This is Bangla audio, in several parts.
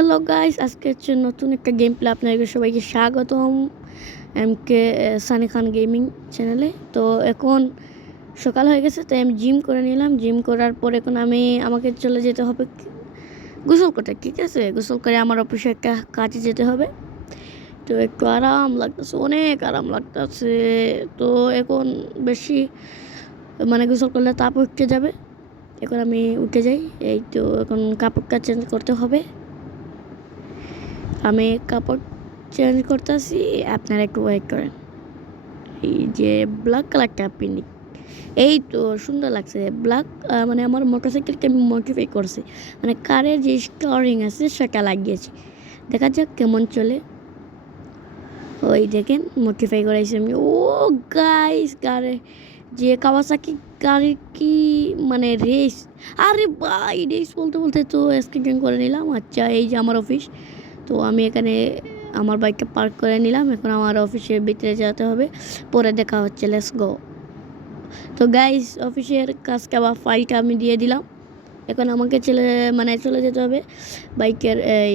হ্যালো গাইস, আজকে হচ্ছে নতুন একটা গেম প্লে আপনাদের সবাইকে স্বাগতম এমকে সানি খান গেমিং চ্যানেলে। তো এখন সকাল হয়ে গেছে, তাই আমি জিম করে নিলাম। জিম করার পর এখন আমাকে চলে যেতে হবে গোসল করতে। ঠিক আছে, গোসল করে আমার অফিসে একটা কাজে যেতে হবে। তো একটু আরাম লাগতেছে, অনেক আরাম লাগতেছে। তো এখন বেশি গোসল করলে তাপ উঠে যাবে। এখন আমি উঠে যাই। এই তো এখন কাপড়টা চেঞ্জ করতে হবে। আমি কাপড় চেঞ্জ করতেছি, আপনারা একটু ওয়েট করেন। এই যে ব্ল্যাক কালারটা পিনি, এই তো সুন্দর লাগছে ব্ল্যাক। আমার মোটরসাইকেলকে আমি মডিফাই করছি, কারের যে স্টারিং আছে সেটা লাগিয়েছি। দেখা যাক কেমন চলে। ওই দেখেন মডিফাই করাইছি আমি। ও গাইস, গাড়ি যে কাওয়াসাকি গাড়ির কি রেস, আরে ভাই রেস বলতে বলতে তো স্ক্রিন করে নিলাম। আচ্ছা, এই যে আমার অফিস। তো আমি এখানে আমার বাইকটা পার্ক করে নিলাম। এখন আমার অফিসের ভিতরে যেতে হবে, পরে দেখা হচ্ছে। Let's go. তো গাইস, অফিসের কাজটা বা ফাইলটা আমি দিয়ে দিলাম। এখন আমাকে চলে যেতে হবে। বাইকের এই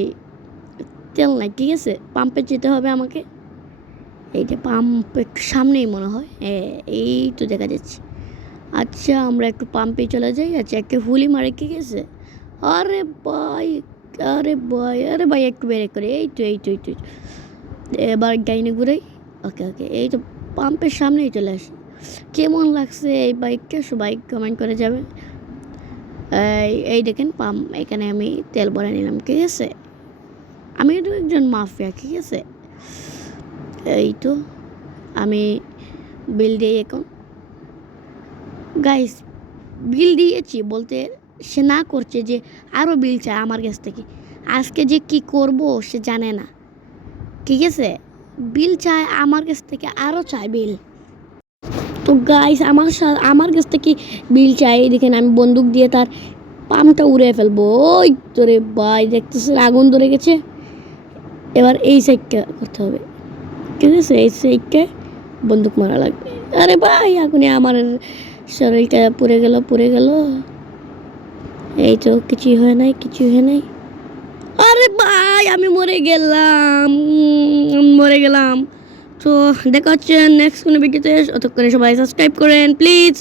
তেল নাই, ঠিক আছে, পাম্পে যেতে হবে আমাকে। এই যে পাম্প একটু সামনেই মনে হয়, এই তো দেখা যাচ্ছে। আচ্ছা, আমরা একটু পাম্পে চলে যাই। আচ্ছা, একটা হুলি মারে, ঠিক আছে। আরে ভাই, আরে ভাই একটু বেড়ে করে। এই তো এবার ডাইনে ঘুরাই। ওকে ওকে, এই তো পাম্পের সামনেই চলে আসি। কেমন লাগছে এই বাইকটা, সবাই কমেন্ট করে যাবে। এই দেখেন পাম্প, এখানে আমি তেল ভরে নিলাম, ঠিক আছে। আমি তো একজন মাফিয়া, ঠিক আছে। এই তো আমি বিল দিই এখন। গাইস, বিল দিয়েছি বলতে সে না করছে যে আরও বিল চায় আমার কাছ থেকে। আজকে যে কি করব সে জানে না, ঠিক আছে। বিল চায় আমার কাছ থেকে, আরও চায় বিল। তো গাইস, আমার কাছ থেকে বিল চাই। দেখেন আমি বন্দুক দিয়ে তার পামটা উড়ে ফেলবো। ওই তোরে ভাই, দেখতেছেন আগুন ধরে গেছে। এবার এই সাইডটা করতে হবে, ঠিক আছে। এই সাইডটা বন্দুক মারা লাগবে। আরে ভাই, আগুনে আমার শরীরটা পুড়ে গেল। এই তো কিছুই হয় নাই। আরে ভাই, আমি মরে গেলাম। তো দেখা হচ্ছে নেক্সট কোনো ভিডিওতে। ততক্ষণে সবাই সাবস্ক্রাইব করেন প্লিজ।